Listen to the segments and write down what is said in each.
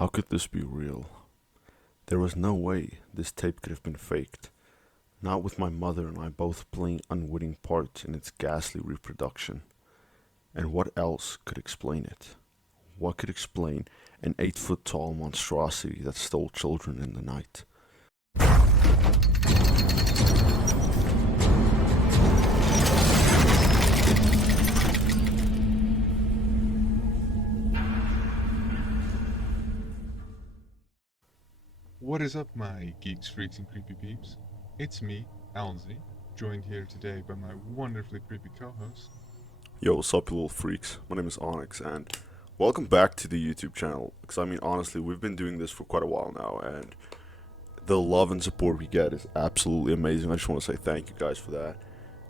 How could this be real? There was no way this tape could have been faked, not with my mother and I both playing unwitting parts in its ghastly reproduction. And what else could explain it? What could explain an 8 foot tall monstrosity that stole children in the night? What is up, my geeks, freaks, and creepy peeps? It's me, Alzi, joined here today by my wonderfully creepy co-host. Yo, what's up, you little freaks? My name is Onyx, and welcome back to the YouTube channel. Because, honestly, we've been doing this for quite a while now, and the love and support we get is absolutely amazing. I just want to say thank you guys for that.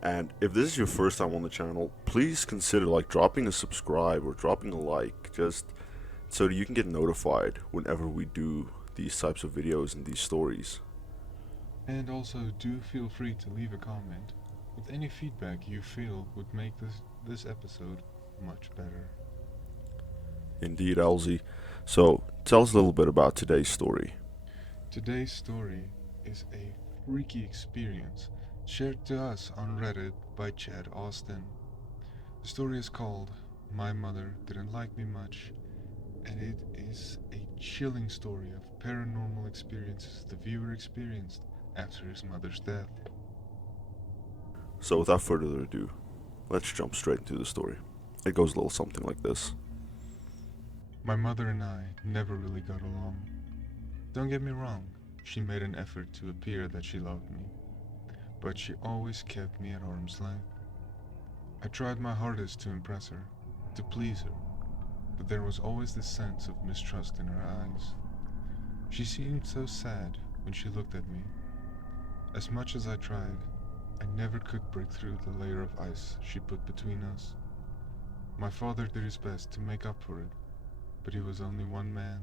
And if this is your first time on the channel, please consider dropping a subscribe or dropping a like, just so that you can get notified whenever we do these types of videos and these stories. And also, do feel free to leave a comment with any feedback you feel would make this episode much better. Indeed, Elsie. So, tell us a little bit about today's story. Today's story is a freaky experience shared to us on Reddit by Chad Austin. The story is called My Mother Didn't Like Me Much, and it is a chilling story of paranormal experiences the viewer experienced after his mother's death. So, without further ado, let's jump straight into the story. It goes a little something like this. My mother and I never really got along. Don't get me wrong, she made an effort to appear that she loved me, but she always kept me at arm's length. I tried my hardest to impress her, to please her, but there was always this sense of mistrust in her eyes. She seemed so sad when she looked at me. As much as I tried, I never could break through the layer of ice she put between us. My father did his best to make up for it, but he was only one man.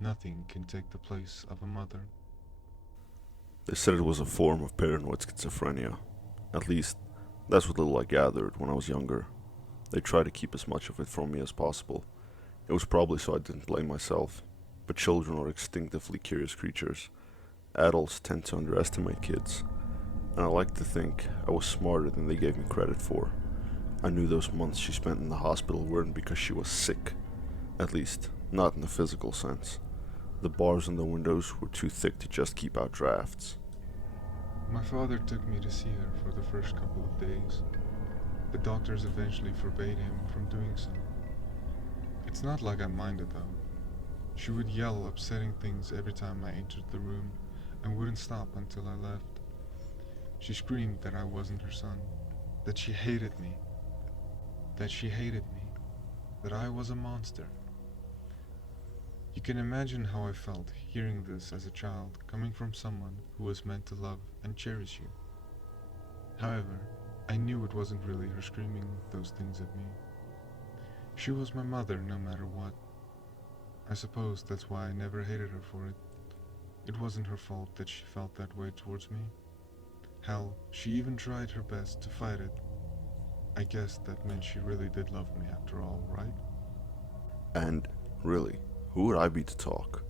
Nothing can take the place of a mother. They said it was a form of paranoid schizophrenia. At least, that's what little I gathered when I was younger. They tried to keep as much of it from me as possible. It was probably so I didn't blame myself. But children are instinctively curious creatures. Adults tend to underestimate kids. And I like to think I was smarter than they gave me credit for. I knew those months she spent in the hospital weren't because she was sick. At least, not in the physical sense. The bars on the windows were too thick to just keep out drafts. My father took me to see her for the first couple of days. The doctors eventually forbade him from doing so. It's not like I minded though. She would yell upsetting things every time I entered the room and wouldn't stop until I left. She screamed that I wasn't her son, that she hated me, that I was a monster. You can imagine how I felt hearing this as a child coming from someone who was meant to love and cherish you. However, I knew it wasn't really her screaming those things at me. She was my mother no matter what. I suppose that's why I never hated her for it. It wasn't her fault that she felt that way towards me. Hell, she even tried her best to fight it. I guess that meant she really did love me after all, right? And, really, who would I be to talk?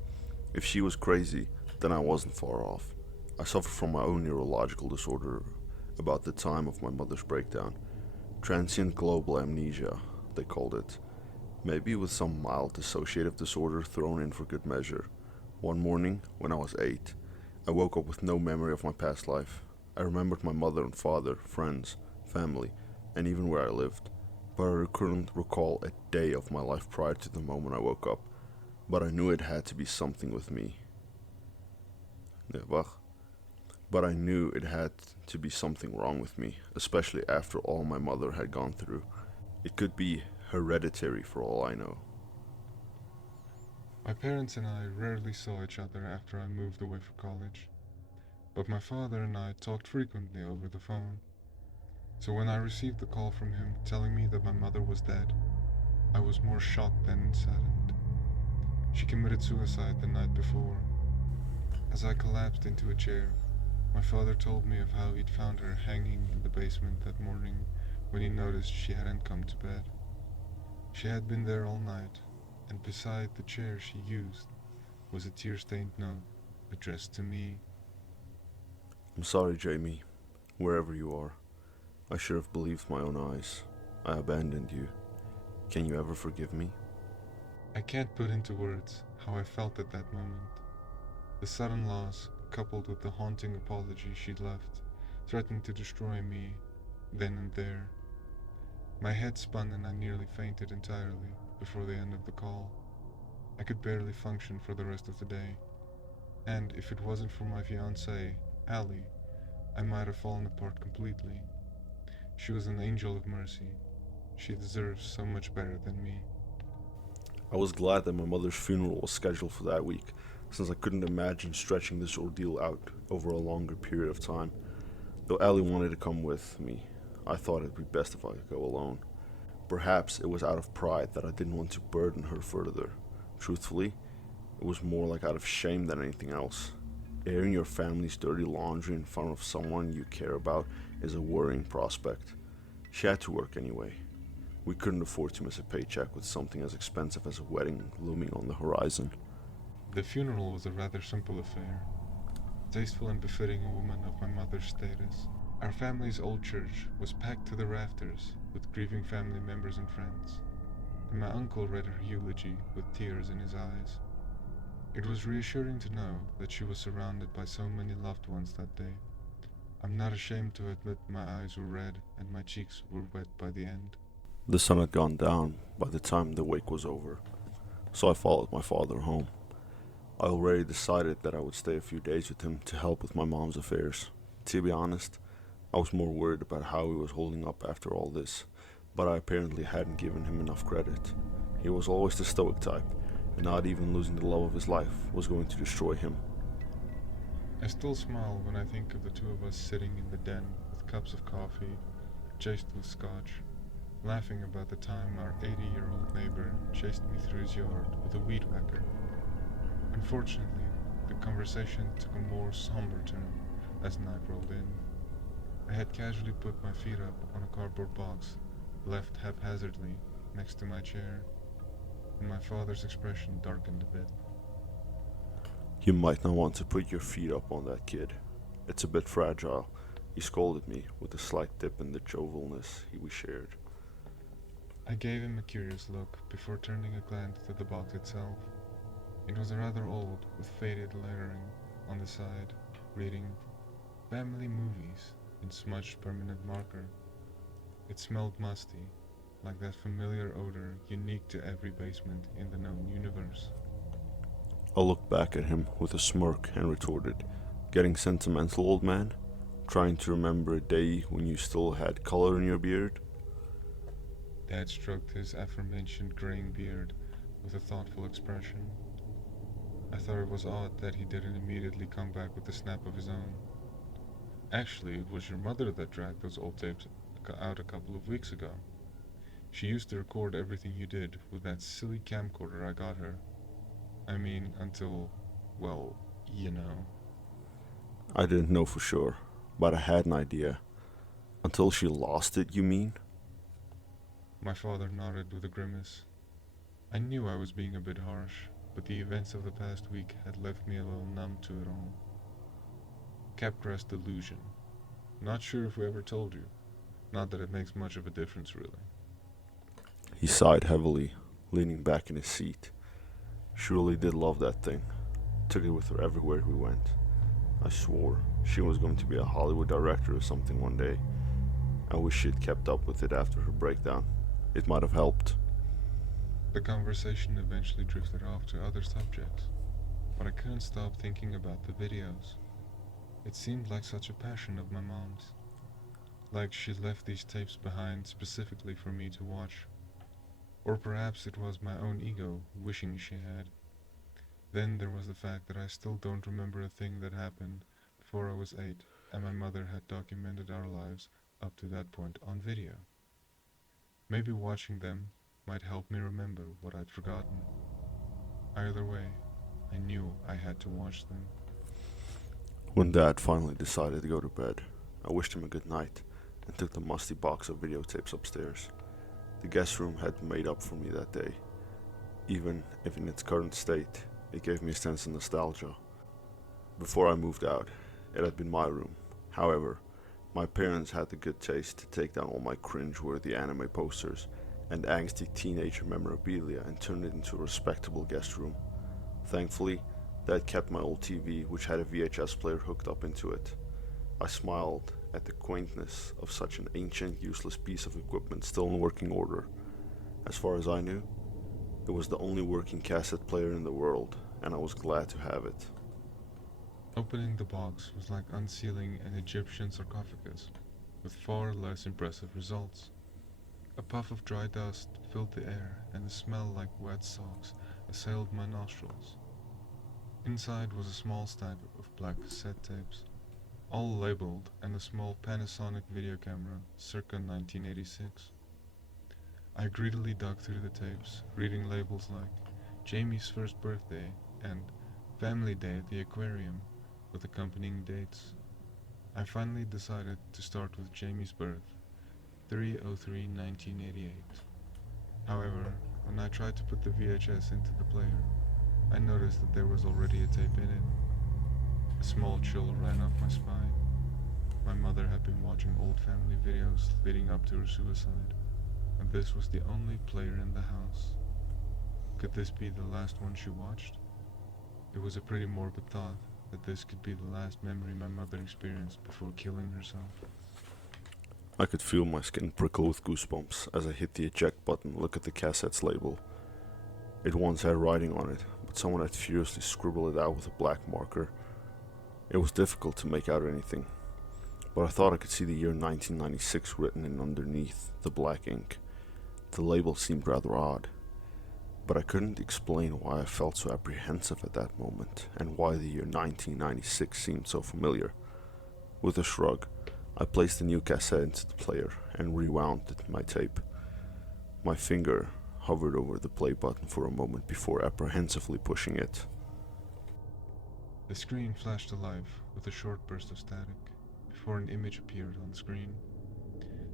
If she was crazy, then I wasn't far off. I suffer from my own neurological disorder about the time of my mother's breakdown. Transient global amnesia, they called it. Maybe with some mild dissociative disorder thrown in for good measure. One morning, when I was 8, I woke up with no memory of my past life. I remembered my mother and father, friends, family, and even where I lived. But I couldn't recall a day of my life prior to the moment I woke up. But I knew it had to be something with me. But I knew it had to be something wrong with me, especially after all my mother had gone through. It could be hereditary for all I know. My parents and I rarely saw each other after I moved away for college, but my father and I talked frequently over the phone. So when I received the call from him telling me that my mother was dead, I was more shocked than saddened. She committed suicide the night before. As I collapsed into a chair, my father told me of how he'd found her hanging in the basement that morning when he noticed she hadn't come to bed. She had been there all night, and beside the chair she used was a tear-stained note addressed to me. I'm sorry, Jamie, wherever you are. I should have believed my own eyes. I abandoned you. Can you ever forgive me? I can't put into words how I felt at that moment. The sudden loss, coupled with the haunting apology she'd left, threatened to destroy me then and there. My head spun and I nearly fainted entirely before the end of the call. I could barely function for the rest of the day, and if it wasn't for my fiancée, Allie, I might have fallen apart completely. She was an angel of mercy. She deserves so much better than me. I was glad that my mother's funeral was scheduled for that week, since I couldn't imagine stretching this ordeal out over a longer period of time. Though Allie wanted to come with me, I thought it'd be best if I could go alone. Perhaps it was out of pride that I didn't want to burden her further. Truthfully, it was more like out of shame than anything else. Airing your family's dirty laundry in front of someone you care about is a worrying prospect. She had to work anyway. We couldn't afford to miss a paycheck with something as expensive as a wedding looming on the horizon. The funeral was a rather simple affair, tasteful and befitting a woman of my mother's status. Our family's old church was packed to the rafters with grieving family members and friends, and my uncle read her eulogy with tears in his eyes. It was reassuring to know that she was surrounded by so many loved ones that day. I'm not ashamed to admit my eyes were red and my cheeks were wet by the end. The sun had gone down by the time the wake was over, so I followed my father home. I already decided that I would stay a few days with him to help with my mom's affairs. To be honest, I was more worried about how he was holding up after all this, but I apparently hadn't given him enough credit. He was always the stoic type, and not even losing the love of his life was going to destroy him. I still smile when I think of the two of us sitting in the den with cups of coffee, chased with scotch, laughing about the time our 80-year-old neighbor chased me through his yard with a weed whacker. Unfortunately, the conversation took a more somber turn as night rolled in. I had casually put my feet up on a cardboard box, left haphazardly next to my chair, and my father's expression darkened a bit. You might not want to put your feet up on that, kid. It's a bit fragile, he scolded me with a slight dip in the jovialness we shared. I gave him a curious look before turning a glance to the box itself. It was rather old, with faded lettering on the side, reading "Family Movies" in smudged permanent marker. It smelled musty, like that familiar odor unique to every basement in the known universe. I looked back at him with a smirk and retorted, "Getting sentimental, old man? Trying to remember a day when you still had color in your beard?" Dad stroked his aforementioned graying beard with a thoughtful expression. I thought it was odd that he didn't immediately come back with a snap of his own. Actually, it was your mother that dragged those old tapes out a couple of weeks ago. She used to record everything you did with that silly camcorder I got her. I mean, until, well, you know. I didn't know for sure, but I had an idea. Until she lost it, you mean? My father nodded with a grimace. I knew I was being a bit harsh, but the events of the past week had left me a little numb to it all. Capgras delusion. Not sure if we ever told you. Not that it makes much of a difference, really. He sighed heavily, leaning back in his seat. She really did love that thing. Took it with her everywhere we went. I swore she was going to be a Hollywood director or something one day. I wish she'd kept up with it after her breakdown. It might have helped. The conversation eventually drifted off to other subjects, but I couldn't stop thinking about the videos. It seemed like such a passion of my mom's. Like she left these tapes behind specifically for me to watch. Or perhaps it was my own ego wishing she had. Then there was the fact that I still don't remember a thing that happened before I was 8, and my mother had documented our lives up to that point on video. Maybe watching them might help me remember what I'd forgotten. Either way, I knew I had to watch them. When Dad finally decided to go to bed, I wished him a good night and took the musty box of videotapes upstairs. The guest room had made up for me that day. Even if in its current state, it gave me a sense of nostalgia. Before I moved out, it had been my room. However, my parents had the good taste to take down all my cringe-worthy anime posters and angsty teenager memorabilia and turn it into a respectable guest room. Thankfully, Dad kept my old TV, which had a VHS player hooked up into it. I smiled at the quaintness of such an ancient, useless piece of equipment still in working order. As far as I knew, it was the only working cassette player in the world, and I was glad to have it. Opening the box was like unsealing an Egyptian sarcophagus, with far less impressive results. A puff of dry dust filled the air, and a smell like wet socks assailed my nostrils. Inside was a small stack of black cassette tapes, all labeled, and a small Panasonic video camera circa 1986. I greedily dug through the tapes, reading labels like Jamie's first birthday and Family Day at the Aquarium, with accompanying dates. I finally decided to start with Jamie's birth, 3/03/1988. However, when I tried to put the VHS into the player, I noticed that there was already a tape in it. A small chill ran up my spine. My mother had been watching old family videos leading up to her suicide, and this was the only player in the house. Could this be the last one she watched? It was a pretty morbid thought that this could be the last memory my mother experienced before killing herself. I could feel my skin prickle with goosebumps as I hit the eject button and look at the cassette's label. It once had writing on it, but someone had furiously scribbled it out with a black marker. It was difficult to make out anything, but I thought I could see the year 1996 written in underneath the black ink. The label seemed rather odd, but I couldn't explain why I felt so apprehensive at that moment and why the year 1996 seemed so familiar. With a shrug, I placed the new cassette into the player and rewound my tape. My finger hovered over the play button for a moment before apprehensively pushing it. The screen flashed to life with a short burst of static before an image appeared on the screen.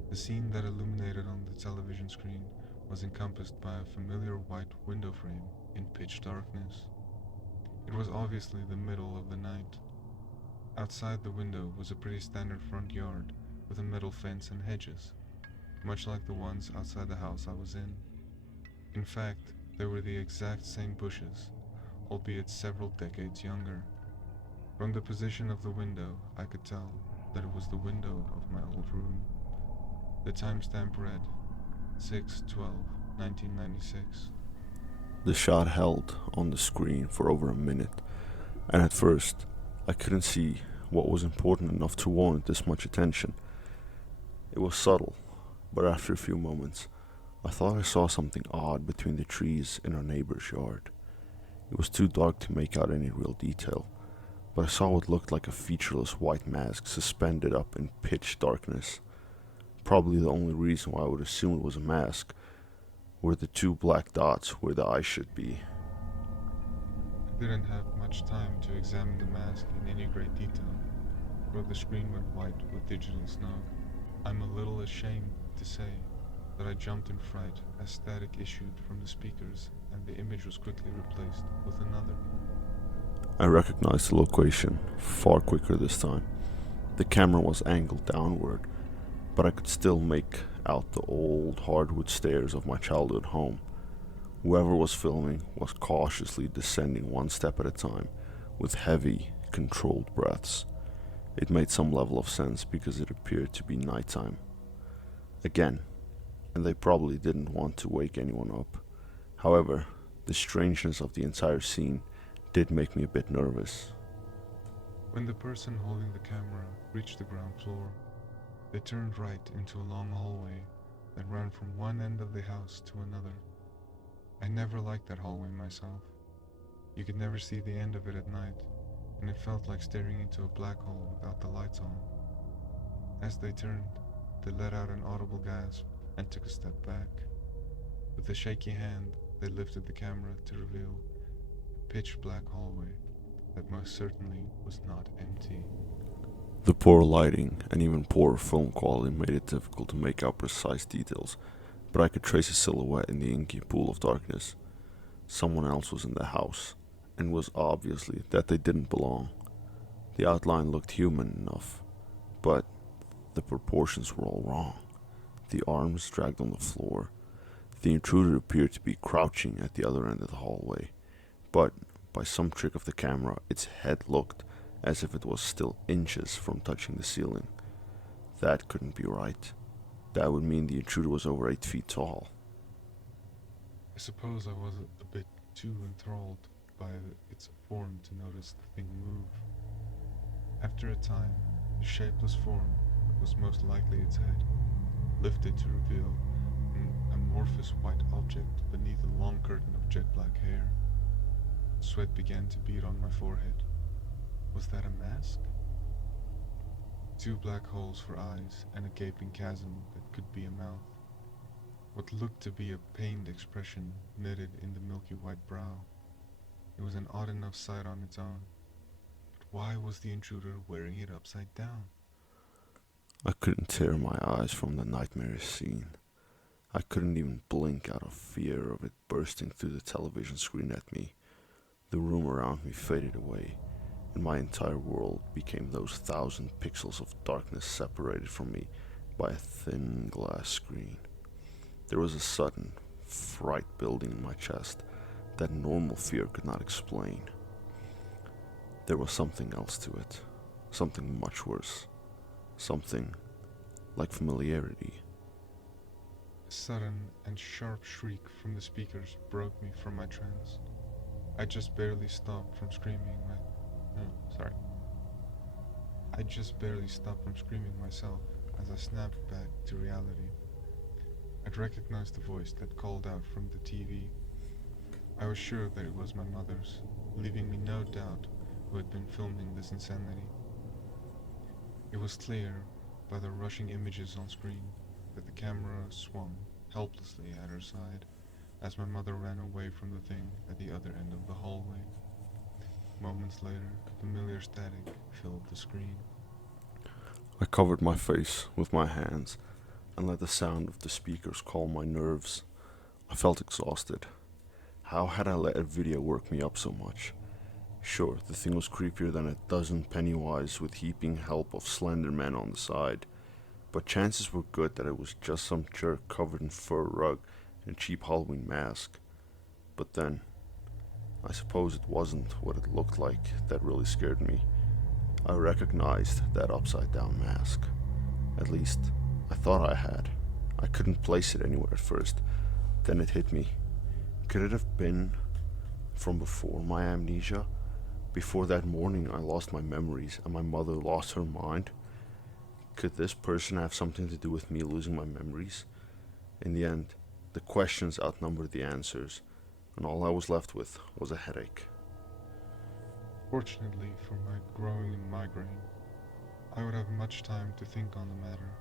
The scene that illuminated on the television screen was encompassed by a familiar white window frame in pitch darkness. It was obviously the middle of the night. Outside the window was a pretty standard front yard with a metal fence and hedges, much like the ones outside the house I was in. In fact, they were the exact same bushes, albeit several decades younger. From the position of the window, I could tell that it was the window of my old room. The timestamp read 6/12/1996. The shot held on the screen for over a minute, and at first, I couldn't see what was important enough to warrant this much attention. It was subtle, but after a few moments, I thought I saw something odd between the trees in our neighbor's yard. It was too dark to make out any real detail, but I saw what looked like a featureless white mask suspended up in pitch darkness. Probably the only reason why I would assume it was a mask were the two black dots where the eyes should be. I didn't have much time to examine the mask in any great detail, for the screen went white with digital snow. I'm a little ashamed to say that I jumped in fright as static issued from the speakers and the image was quickly replaced with another. I recognized the location far quicker this time. The camera was angled downward, but I could still make out the old hardwood stairs of my childhood home. Whoever was filming was cautiously descending one step at a time, with heavy, controlled breaths. It made some level of sense because it appeared to be nighttime. Again, and they probably didn't want to wake anyone up. However, the strangeness of the entire scene did make me a bit nervous. When the person holding the camera reached the ground floor, they turned right into a long hallway that ran from one end of the house to another. I never liked that hallway myself. You could never see the end of it at night, and it felt like staring into a black hole without the lights on. As they turned, they let out an audible gasp and took a step back. With a shaky hand, they lifted the camera to reveal a pitch black hallway that most certainly was not empty. The poor lighting and even poorer film quality made it difficult to make out precise details, but I could trace a silhouette in the inky pool of darkness. Someone else was in the house, and it was obviously that they didn't belong. The outline looked human enough, but the proportions were all wrong. The arms dragged on the floor. The intruder appeared to be crouching at the other end of the hallway, but by some trick of the camera, its head looked as if it was still inches from touching the ceiling. That couldn't be right. That would mean the intruder was over 8 feet tall. I suppose I was a bit too enthralled by its form to notice the thing move. After a time, the shapeless form that was most likely its head lifted to reveal an amorphous white object beneath a long curtain of jet black hair. Sweat began to bead on my forehead. Was that a mask? Two black holes for eyes and a gaping chasm that could be a mouth. What looked to be a pained expression knitted in the milky white brow. It was an odd enough sight on its own. But why was the intruder wearing it upside down? I couldn't tear my eyes from the nightmarish scene. I couldn't even blink out of fear of it bursting through the television screen at me. The room around me faded away, and my entire world became those 1,000 pixels of darkness separated from me by a thin glass screen. There was a sudden fright building in my chest that normal fear could not explain. There was something else to it, something much worse, something like familiarity. A sudden and sharp shriek from the speakers broke me from my trance. I just barely stopped from screaming I just barely stopped from screaming myself as I snapped back to reality. I'd recognized the voice that called out from the TV. I was sure that it was my mother's, leaving me no doubt who had been filming this insanity. It was clear, by the rushing images on screen, that the camera swung helplessly at her side as my mother ran away from the thing at the other end of the hallway. Moments later, familiar static filled the screen. I covered my face with my hands and let the sound of the speakers calm my nerves. I felt exhausted. How had I let a video work me up so much? Sure, the thing was creepier than a dozen Pennywise with heaping help of slender men on the side, but chances were good that it was just some jerk covered in fur rug and cheap Halloween mask. But then, I suppose it wasn't what it looked like that really scared me. I recognized that upside down mask. At least, I thought I had. I couldn't place it anywhere at first. Then it hit me. Could it have been from before my amnesia? Before that morning I lost my memories and my mother lost her mind? Could this person have something to do with me losing my memories? In the end, the questions outnumbered the answers, and all I was left with was a headache. Fortunately for my growing migraine, I would have much time to think on the matter.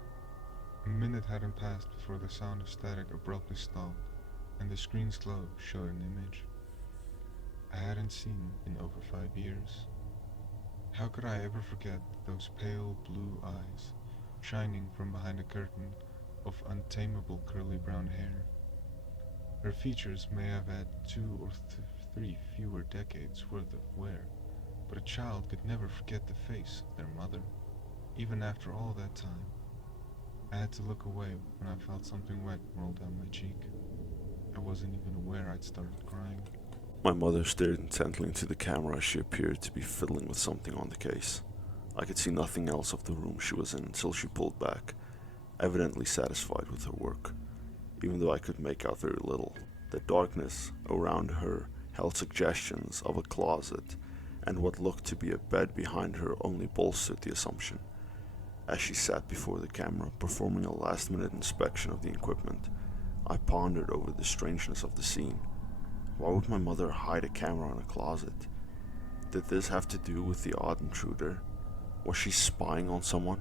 A minute hadn't passed before the sound of static abruptly stopped, and the screen's glow showed an image I hadn't seen in over 5 years. How could I ever forget those pale blue eyes shining from behind a curtain of untamable curly brown hair? Her features may have had 2 or 3 fewer decades worth of wear, but a child could never forget the face of their mother, even after all that time. I had to look away when I felt something wet roll down my cheek. I wasn't even aware I'd started crying. My mother stared intently into the camera as she appeared to be fiddling with something on the case. I could see nothing else of the room she was in until she pulled back, evidently satisfied with her work, even though I could make out very little. The darkness around her held suggestions of a closet, and what looked to be a bed behind her only bolstered the assumption. As she sat before the camera, performing a last-minute inspection of the equipment, I pondered over the strangeness of the scene. Why would my mother hide a camera in a closet? Did this have to do with the odd intruder? Was she spying on someone?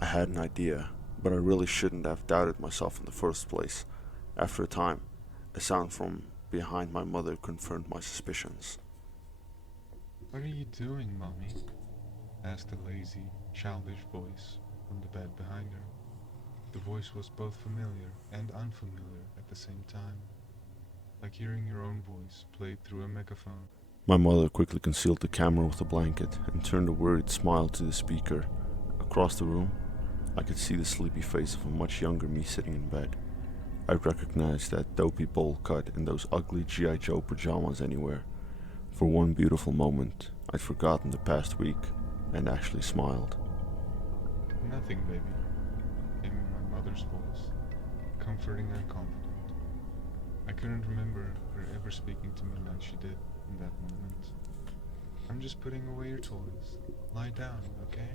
I had an idea, but I really shouldn't have doubted myself in the first place. After a time, a sound from behind my mother confirmed my suspicions. "What are you doing, Mommy?" asked a lazy, childish voice from the bed behind her. The voice was both familiar and unfamiliar at the same time. like hearing your own voice played through a megaphone. My mother quickly concealed the camera with a blanket and turned a worried smile to the speaker. Across the room, I could see the sleepy face of a much younger me sitting in bed. I recognized that dopey bowl cut in those ugly G.I. Joe pajamas anywhere. For one beautiful moment, I'd forgotten the past week and actually smiled. Nothing, baby, came in my mother's voice, comforting and confident. I couldn't remember her ever speaking to me like she did in that moment. I'm just putting away your toys. Lie down, okay?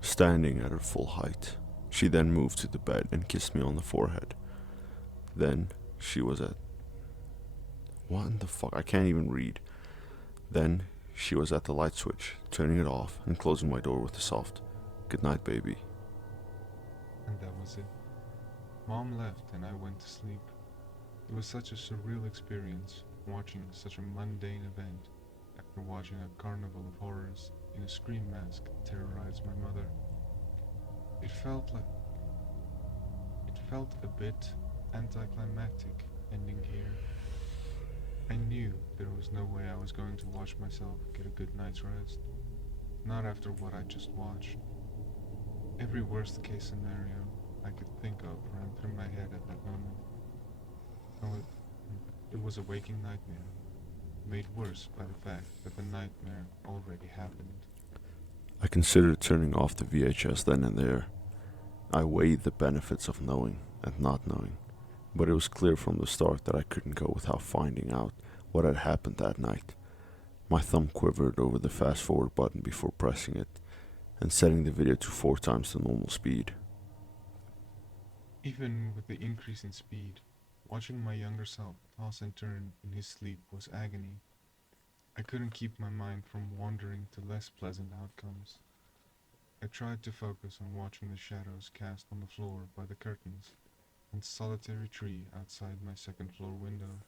Standing at her full height, she then moved to the bed and kissed me on the forehead. Then she was at. What in the fuck? I can't even read. Then she was at the light switch, turning it off and closing my door with a soft, "Good night, baby." And that was it. Mom left and I went to sleep. It was such a surreal experience watching such a mundane event after watching a carnival of horrors in a scream mask terrorize my mother. It felt a bit anticlimactic ending here. I knew there was no way I was going to watch myself get a good night's rest. Not after what I just watched. Every worst case scenario I could think of ran through my head at that moment. Oh, it was a waking nightmare, made worse by the fact that the nightmare already happened. I considered turning off the VHS then and there. I weighed the benefits of knowing and not knowing, but it was clear from the start that I couldn't go without finding out what had happened that night. My thumb quivered over the fast forward button before pressing it and setting the video to 4 times the normal speed. Even with the increase in speed, watching my younger self toss and turn in his sleep was agony. I couldn't keep my mind from wandering to less pleasant outcomes. I tried to focus on watching the shadows cast on the floor by the curtains and solitary tree outside my second floor window,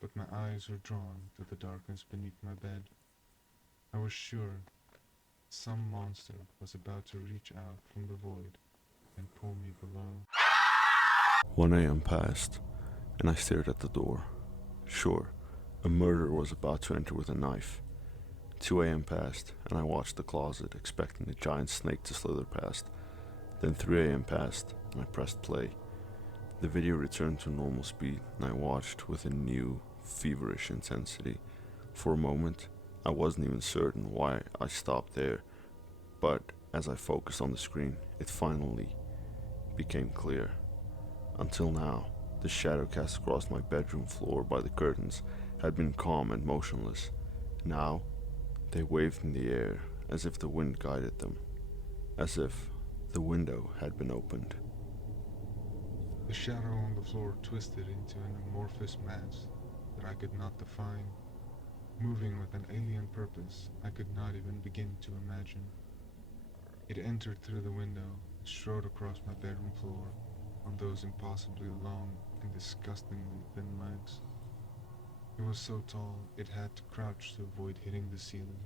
but my eyes were drawn to the darkness beneath my bed. I was sure some monster was about to reach out from the void and pull me below. 1 a.m. passed, and I stared at the door. Sure, a murderer was about to enter with a knife. 2 a.m. passed, and I watched the closet, expecting the giant snake to slither past. Then 3 a.m. passed, and I pressed play. The video returned to normal speed, and I watched with a new, feverish intensity. For a moment, I wasn't even certain why I stopped there, but as I focused on the screen, it finally became clear. Until now, the shadow cast across my bedroom floor by the curtains had been calm and motionless. Now, they waved in the air as if the wind guided them, as if the window had been opened. The shadow on the floor twisted into an amorphous mass that I could not define, moving with an alien purpose I could not even begin to imagine. It entered through the window and strode across my bedroom floor on those impossibly long and disgustingly thin legs. It was so tall it had to crouch to avoid hitting the ceiling.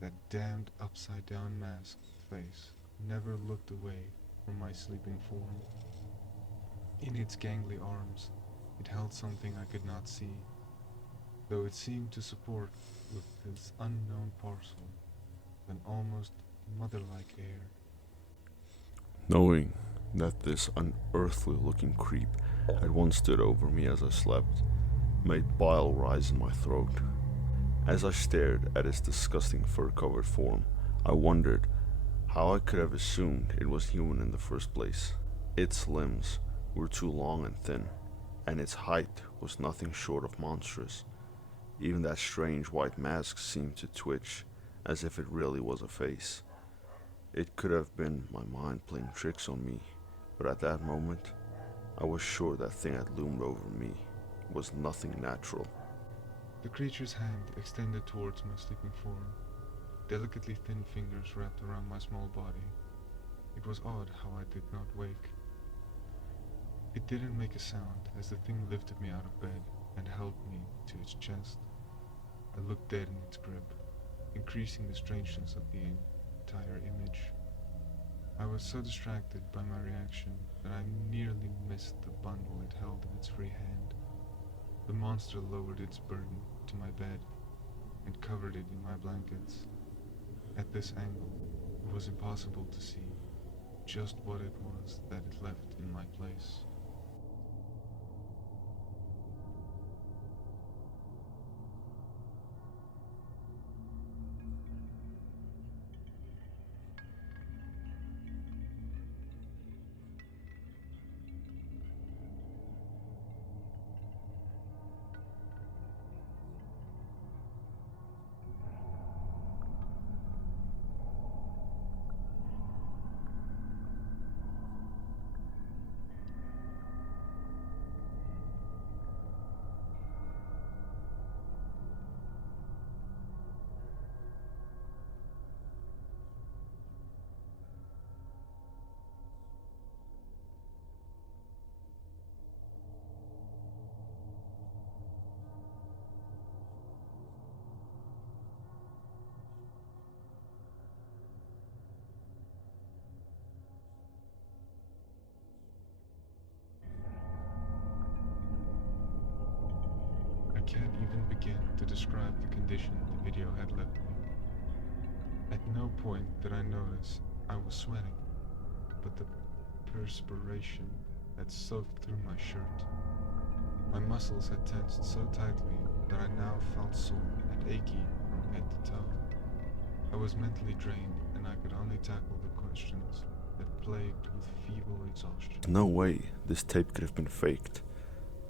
That damned upside-down masked face never looked away from my sleeping form. In its gangly arms, it held something I could not see, though it seemed to support with this unknown parcel an almost mother-like air. Knowing that this unearthly looking creep had once stood over me as I slept made bile rise in my throat. As I stared at its disgusting fur-covered form, I wondered how I could have assumed it was human in the first place. Its limbs were too long and thin, and its height was nothing short of monstrous. Even that strange white mask seemed to twitch, as if it really was a face. It could have been my mind playing tricks on me, but at that moment, I was sure that thing that loomed over me was nothing natural. The creature's hand extended towards my sleeping form, delicately thin fingers wrapped around my small body. It was odd how I did not wake. It didn't make a sound as the thing lifted me out of bed and held me to its chest. I looked dead in its grip, increasing the strangeness of the entire image. I was so distracted by my reaction that I nearly missed the bundle it held in its free hand. The monster lowered its burden to my bed and covered it in my blankets. At this angle, it was impossible to see just what it was that it left in my place. I can't even begin to describe the condition the video had left me. At no point did I notice I was sweating, but the perspiration had soaked through my shirt. My muscles had tensed so tightly that I now felt sore and achy from head to toe. I was mentally drained, and I could only tackle the questions that plagued with feeble exhaustion. No way this tape could have been faked.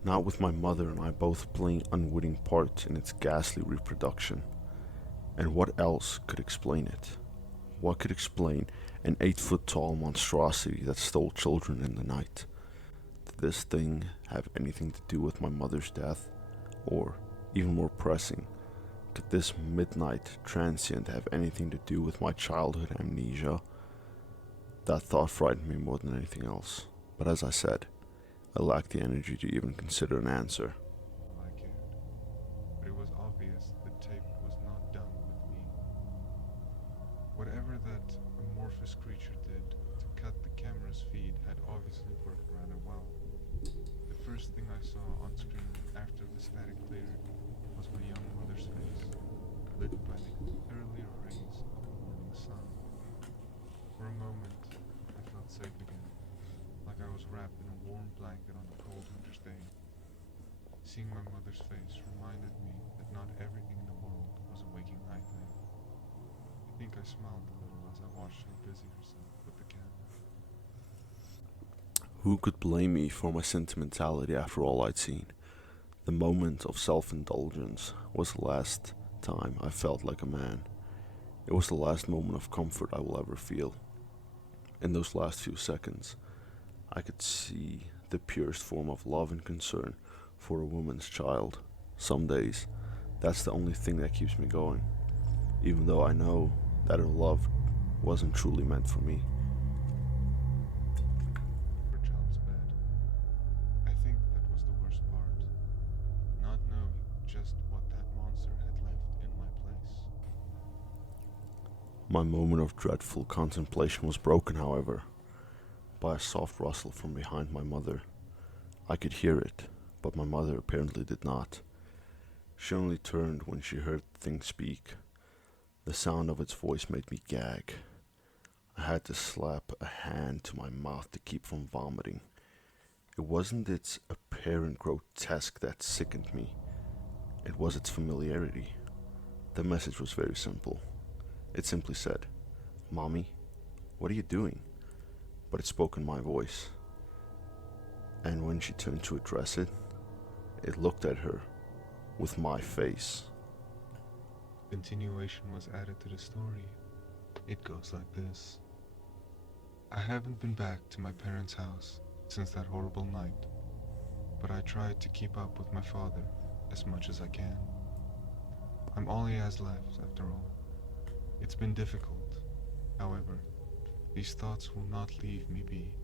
Not with my mother and I both playing unwitting parts in its ghastly reproduction. And what else could explain it? What could explain an 8-foot tall monstrosity that stole children in the night? Did this thing have anything to do with my mother's death? Or, even more pressing, could this midnight transient have anything to do with my childhood amnesia? That thought frightened me more than anything else. But as I said, I lacked the energy to even consider an answer. I cared, but it was obvious the tape was not done with me. Whatever that amorphous creature did to cut the camera's feed had obviously worked rather well. The first thing I saw on screen after the static cleared was my young mother's face, lit by the early rays of the morning sun. For a moment, I felt safe again, like I was wrapped in a warm blanket on a cold winter's day. Seeing my mother's face reminded me that not everything in the world was a waking nightmare. I think I smiled a little as I watched her busy herself with the camera. Who could blame me for my sentimentality after all I'd seen? The moment of self-indulgence was the last time I felt like a man. It was the last moment of comfort I will ever feel. In those last few seconds, I could see the purest form of love and concern for a woman's child. Some days, that's the only thing that keeps me going, even though I know that her love wasn't truly meant for me. Her child's bed. I think that was the worst part, not knowing just what that monster had left in my place. My moment of dreadful contemplation was broken, however, by a soft rustle from behind my mother. I could hear it, but my mother apparently did not. She only turned when she heard the thing speak. The sound of its voice made me gag. I had to slap a hand to my mouth to keep from vomiting. It wasn't its apparent grotesque that sickened me. It was its familiarity. The message was very simple. It simply said, "Mommy, what are you doing?" But it spoke in my voice. And when she turned to address it, it looked at her with my face. Continuation was added to the story. It goes like this. I haven't been back to my parents' house since that horrible night, but I tried to keep up with my father as much as I can. I'm all he has left, after all. It's been difficult. However, these thoughts will not leave me be,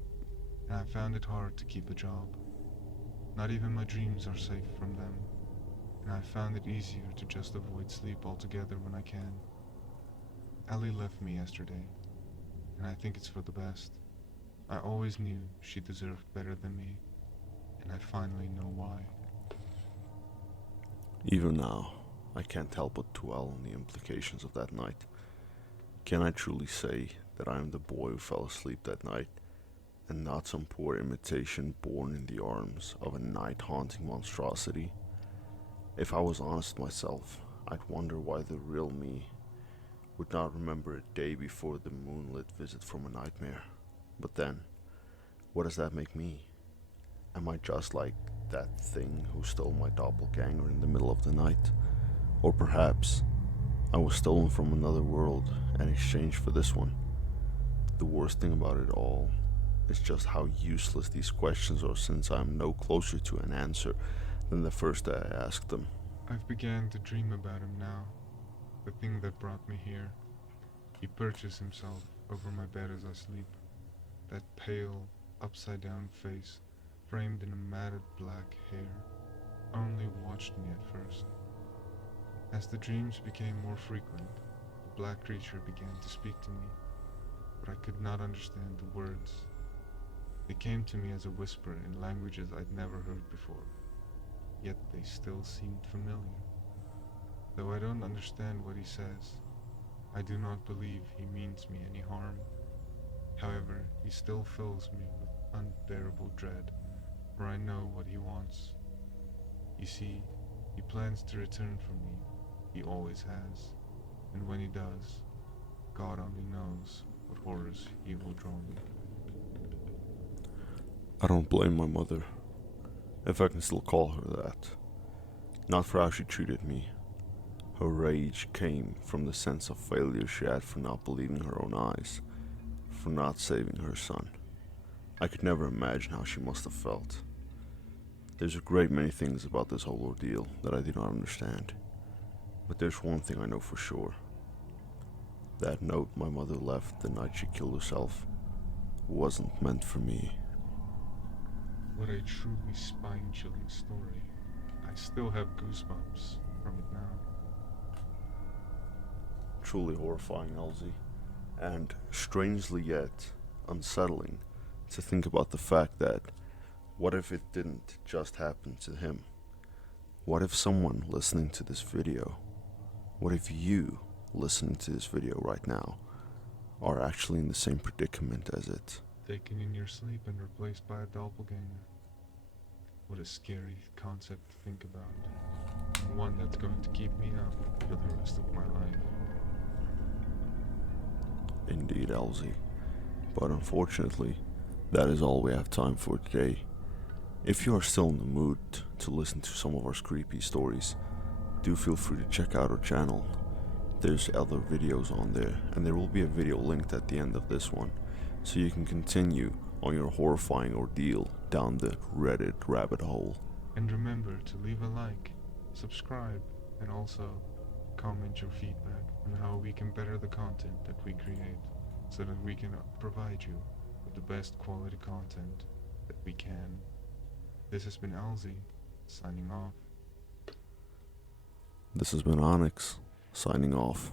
and I found it hard to keep a job. Not even my dreams are safe from them, and I found it easier to just avoid sleep altogether when I can. Ellie left me yesterday. and I think it's for the best. I always knew she deserved better than me, and I finally know why. Even now, I can't help but dwell on the implications of that night. Can I truly say that I am the boy who fell asleep that night, and not some poor imitation born in the arms of a night-haunting monstrosity? If I was honest with myself, I'd wonder why the real me would not remember a day before the moonlit visit from a nightmare. But then, what does that make me? Am I just like that thing who stole my doppelganger in the middle of the night? Or perhaps I was stolen from another world and exchanged for this one? The worst thing about it all is just how useless these questions are, since I am no closer to an answer than the first day I asked them. I've began to dream about him now, the thing that brought me here. He perches himself over my bed as I sleep, that pale, upside-down face framed in a matted black hair only watched me at first. As the dreams became more frequent, the black creature began to speak to me, but I could not understand the words. They came to me as a whisper in languages I'd never heard before, yet they still seemed familiar. Though I don't understand what he says, I do not believe he means me any harm. However, he still fills me with unbearable dread, for I know what he wants. You see, he plans to return from me. He always has. And when he does, God only knows what horrors he will draw me. I don't blame my mother, if I can still call her that. Not for how she treated me. Her rage came from the sense of failure she had for not believing her own eyes, for not saving her son. I could never imagine how she must have felt. There's a great many things about this whole ordeal that I do not understand, but there's one thing I know for sure. That note my mother left the night she killed herself wasn't meant for me. What a truly spine-chilling story. I still have goosebumps from it now. Truly horrifying, Elsie, and strangely yet unsettling to think about the fact that what if it didn't just happen to him? What if someone listening to this video, what if you listening to this video right now, are actually in the same predicament as it? Taken in your sleep and replaced by a doppelganger. What a scary concept to think about. One that's going to keep me up for the rest of my life. Indeed, Elsie. But unfortunately, that is all we have time for today. If you are still in the mood to listen to some of our creepy stories, do feel free to check out our channel. There's other videos on there, and there will be a video linked at the end of this one, so you can continue on your horrifying ordeal down the Reddit rabbit hole. And remember to leave a like, subscribe, and also comment your feedback on how we can better the content that we create, so that we can provide you with the best quality content that we can. This has been Elsie, signing off. This has been Onyx, signing off.